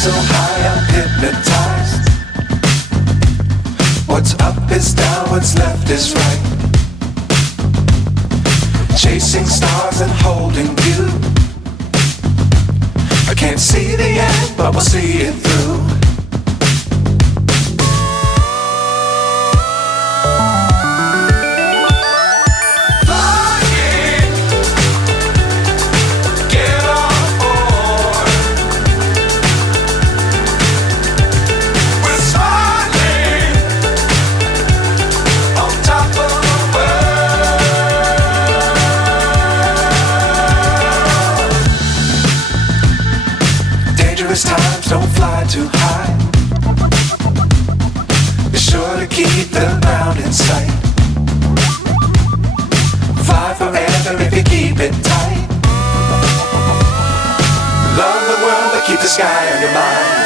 So high I'm hypnotized. What's up is down, what's left is right. Chasing stars and holding you. I can't see the end, but we'll see it through. Times don't fly too high. Be sure to keep the ground in sight. Fly forever if you keep it tight. Love the world but keep the sky on your mind.